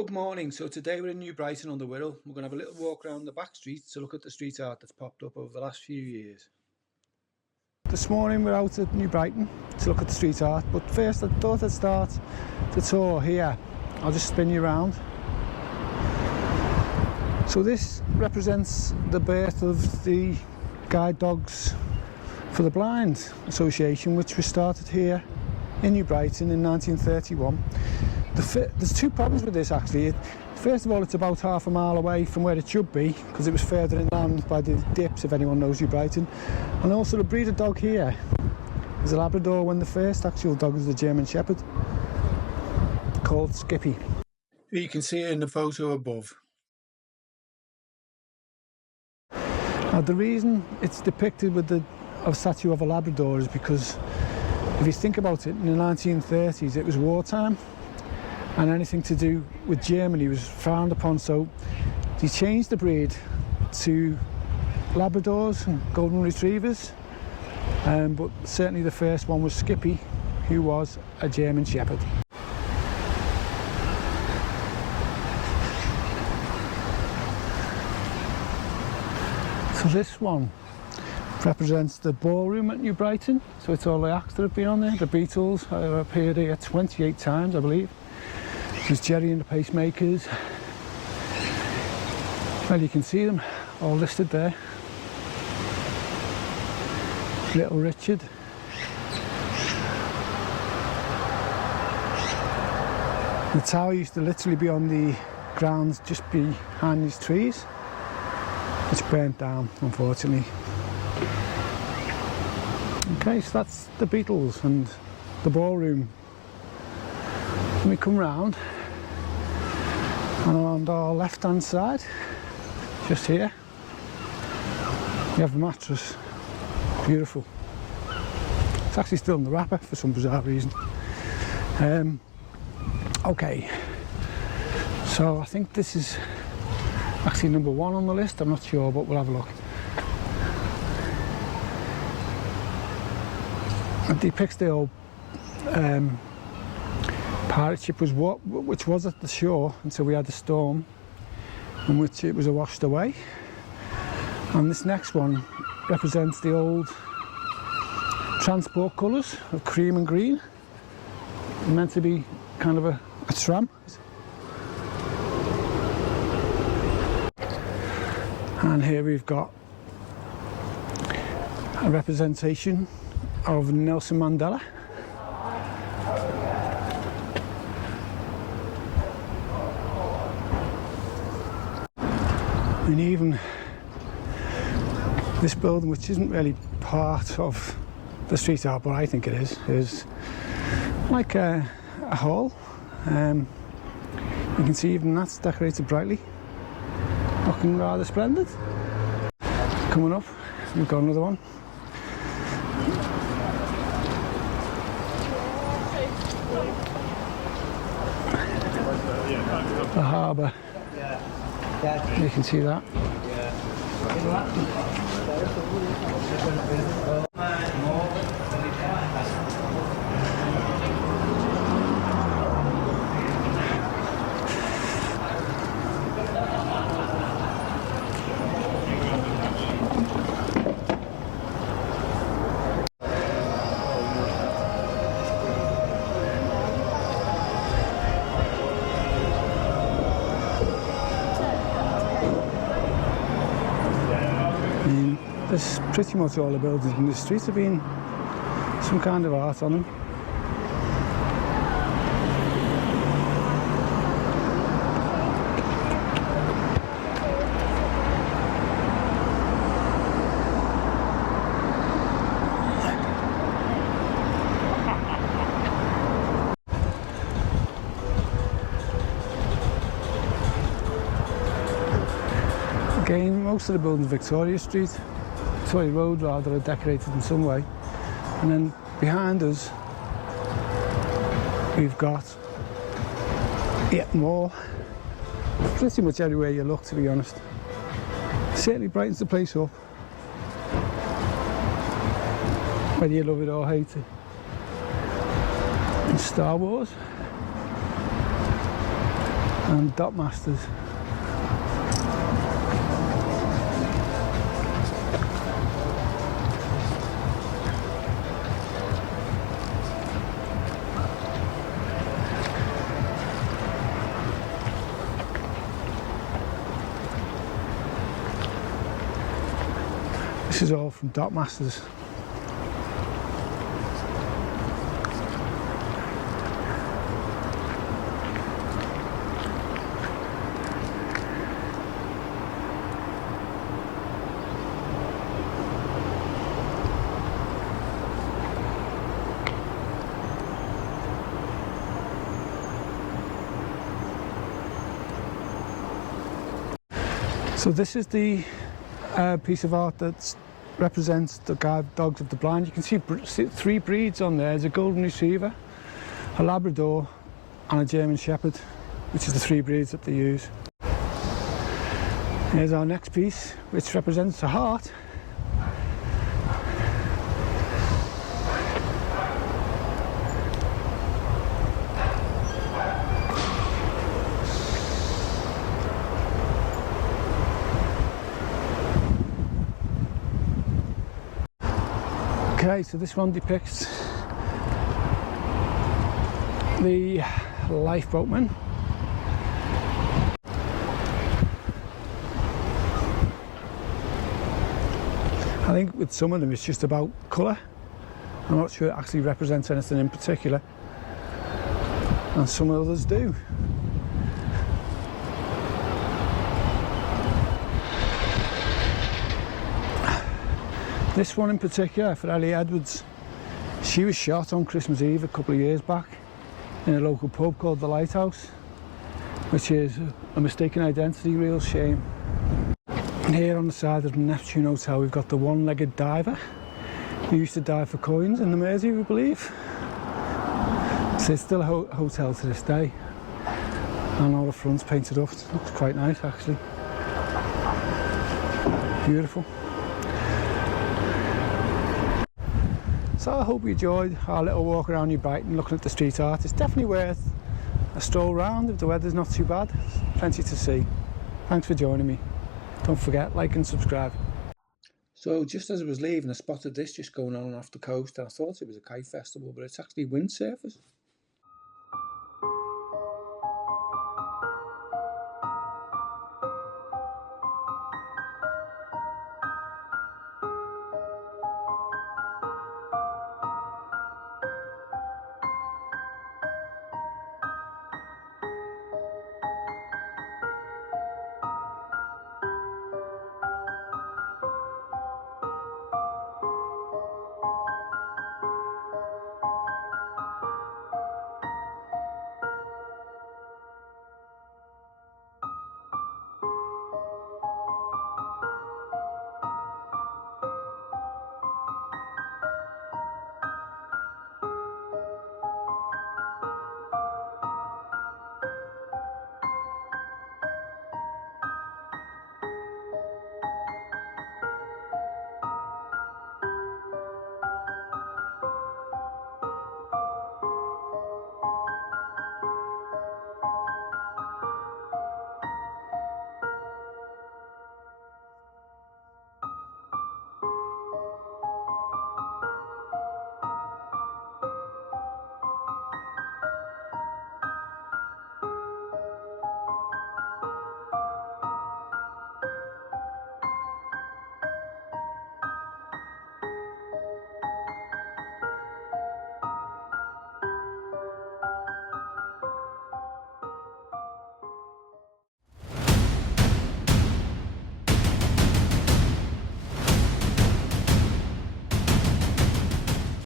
Good morning. So today we're in New Brighton on the Wirral. We're going to have a little walk around the back streets to look at the street art that's popped up over the last few years. This morning we're out at New Brighton to look at the street art, but first I thought I'd start the tour here. I'll just spin you around. So this represents the birth of the Guide Dogs for the Blind Association, which was started here in New Brighton in 1931. There's two problems with this actually. First of all, it's about half a mile away from where it should be because it was further inland by the dips, if anyone knows New Brighton. And also the breed of dog here is a Labrador, when the first actual dog was a German Shepherd called Skippy. You can see it in the photo above. Now the reason it's depicted with a statue of a Labrador is because if you think about it, in the 1930s it was wartime and anything to do with Germany was frowned upon, so they changed the breed to Labradors and Golden Retrievers, but certainly the first one was Skippy, who was a German Shepherd. So this one represents the ballroom at New Brighton, so it's all the acts that have been on there. The Beatles have appeared here 28 times, I believe. There's Jerry and the Pacemakers. Well, you can see them all listed there. Little Richard. The tower used to literally be on the grounds just behind these trees. It's burnt down, unfortunately. Okay, so that's the Beatles and the ballroom. When we come round, and on our left hand side, just here, you have the mattress. Beautiful. It's actually still in the wrapper for some bizarre reason. Okay, so I think this is actually number one on the list. I'm not sure, but we'll have a look. It depicts the old pirate ship which was at the shore until we had a storm in which it was washed away. And this next one represents the old transport colours of cream and green. It's meant to be kind of a tram. And here we've got a representation of Nelson Mandela. And even this building, which isn't really part of the street art, but I think it is like a hall. You can see even that's decorated brightly, looking rather splendid. Coming up, we've got another one. The harbour. You can see that. There's pretty much all the buildings in the street have been some kind of art on them. Again, most of the buildings Victoria Road rather, are decorated in some way. And then behind us we've got yet more. Pretty much everywhere you look, to be honest. Certainly brightens the place up, whether you love it or hate it. And Star Wars. and dot masters. This is all from dot masters. So this is the piece of art that represents the guide dogs of the blind. You can see three breeds on there. There's a golden retriever, a Labrador and a German Shepherd, which is the three breeds that they use. Here's our next piece, which represents a heart. Okay, so this one depicts the lifeboatman. I think with some of them it's just about colour. I'm not sure it actually represents anything in particular, and some others do. This one in particular, for Ellie Edwards, she was shot on Christmas Eve a couple of years back in a local pub called The Lighthouse, which is a mistaken identity, real shame. And here on the side of the Neptune Hotel we've got the one-legged diver who used to dive for coins in the Mersey, we believe. So it's still a hotel to this day, and all the front's painted up. It looks quite nice actually. Beautiful. So I hope you enjoyed our little walk around New Brighton looking at the street art. It's definitely worth a stroll round if the weather's not too bad. Plenty to see. Thanks for joining me. Don't forget, like and subscribe. So just as I was leaving, I spotted this just going on off the coast, and I thought it was a kite festival, but it's actually windsurfers.